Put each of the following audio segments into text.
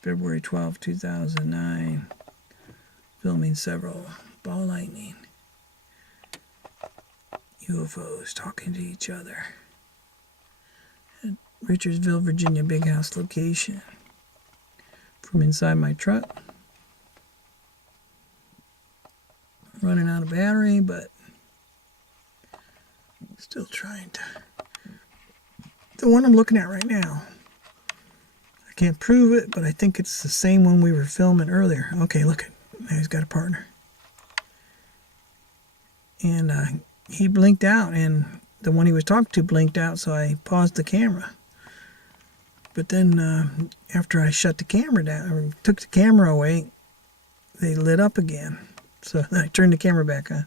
February 12, 2009. Filming several ball lightning. UFOs talking to each other. At Richardsville, Virginia Big House location. From inside my truck. Running out of battery, but still trying to. The one I'm looking at right now. I can't prove it, but I think it's the same one we were filming earlier. Okay, look at. Now he's got a partner. And he blinked out, and the one he was talking to blinked out, so I paused the camera. But then after I shut the camera down, or took the camera away, they lit up again. So then I turned the camera back on.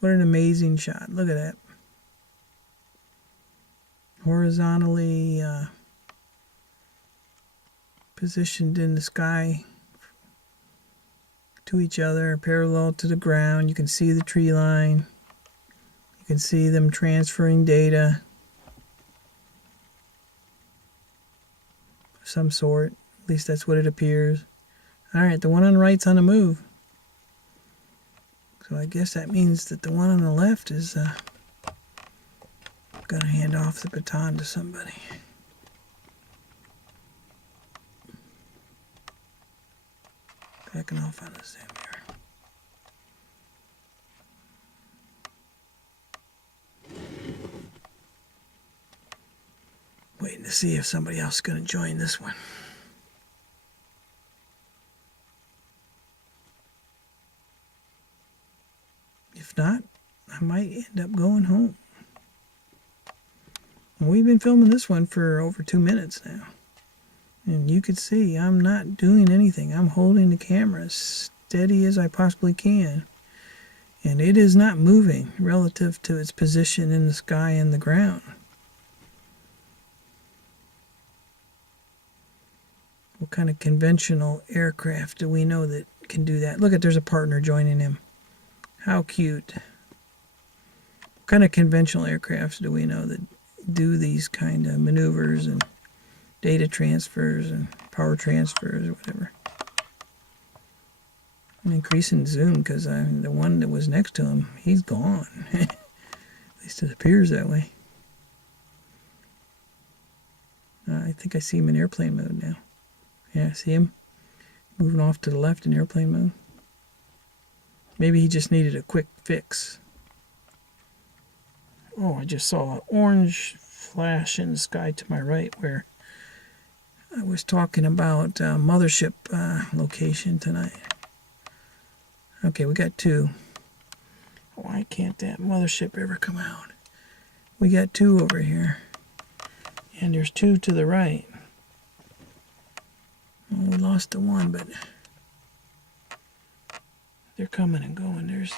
What an amazing shot. Look at that. Horizontally positioned in the sky to each other, parallel to the ground. You can see the tree line. You can see them transferring data of some sort. At least that's what it appears. Alright, the one on the right's on the move. So I guess that means that the one on the left is going to hand off the baton to somebody. Backing off on the zoom here. Waiting to see if somebody else is going to join this one. If not, I might end up going home. We've been filming this one for over 2 minutes now. And you can see I'm not doing anything. I'm holding the camera as steady as I possibly can. And it is not moving relative to its position in the sky and the ground. What kind of conventional aircraft do we know that can do that? Look at, there's a partner joining him. How cute. What kind of conventional aircrafts do we know that do these kind of maneuvers and data transfers and power transfers or whatever? I'm increasing zoom because the one that was next to him, he's gone. At least it appears that way. I think I see him in airplane mode now. Yeah, see him? Moving off to the left in airplane mode. Maybe he just needed a quick fix. Oh, I just saw an orange flash in the sky to my right where I was talking about mothership location tonight. Okay, we got two. Why can't that mothership ever come out? We got two over here. And there's two to the right. Well, we lost the one, but they're coming and going. There's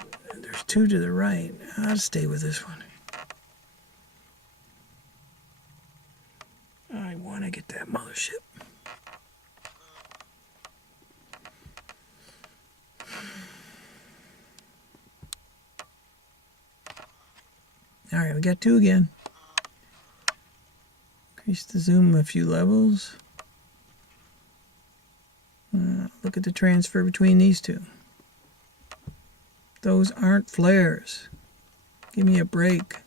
two to the right. I'll stay with this one. I want to get that mothership. Alright, we got two again. Increase the zoom a few levels. Look at the transfer between these two. Those aren't flares. Give me a break.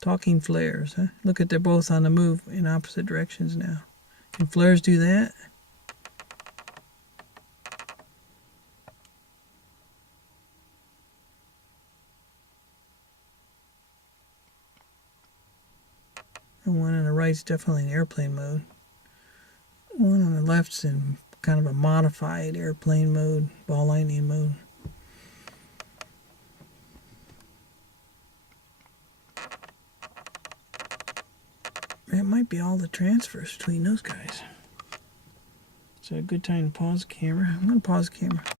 Talking flares, huh? Look at, they're both on the move in opposite directions now. Can flares do that? The one on the right's definitely in airplane mode. One on the left's in kind of a modified airplane mode, ball lightning mode. That might be all the transfers between those guys. So a good time to pause the camera. I'm going to pause the camera.